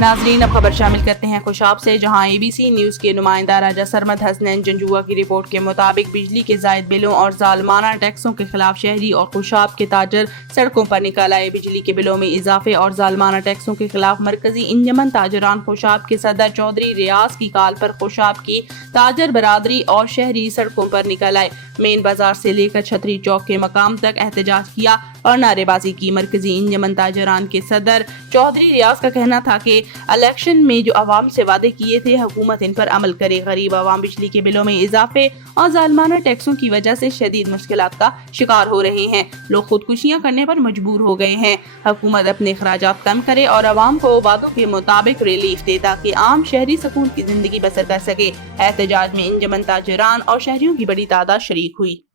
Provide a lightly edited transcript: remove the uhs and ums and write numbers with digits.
ناظرین اب خبر شامل کرتے ہیں خوشاب سے، جہاں ABC نیوز کے نمائندہ راجہ سرمد حسنین جنجوعہ کی رپورٹ کے مطابق بجلی کے زائد بلوں اور ظالمانہ ٹیکسوں کے خلاف شہری اور خوشاب کے تاجر سڑکوں پر نکل آئے۔ بجلی کے بلوں میں اضافے اور ظالمانہ ٹیکسوں کے خلاف مرکزی انجمن تاجران خوشاب کے صدر چودھری ریاض کی کال پر خوشاب کی تاجر برادری اور شہری سڑکوں پر نکل آئے۔ مین بازار سے لے کر چھتری چوک کے مقام تک احتجاج کیا اور نعرے بازی کی۔ مرکزی انجمن تاجران کے صدر چودھری ریاض کا کہنا تھا کہ الیکشن میں جو عوام سے وعدے کیے تھے حکومت ان پر عمل کرے۔ غریب عوام بجلی کے بلوں میں اضافے اور ظالمانہ ٹیکسوں کی وجہ سے شدید مشکلات کا شکار ہو رہے ہیں۔ لوگ خودکشیاں کرنے پر مجبور ہو گئے ہیں۔ حکومت اپنے اخراجات کم کرے اور عوام کو وعدوں کے مطابق ریلیف دے تاکہ عام شہری سکون کی زندگی بسر کر سکے۔ احتجاج میں انجمن تاجران اور شہریوں کی بڑی تعداد شریک ہوئی۔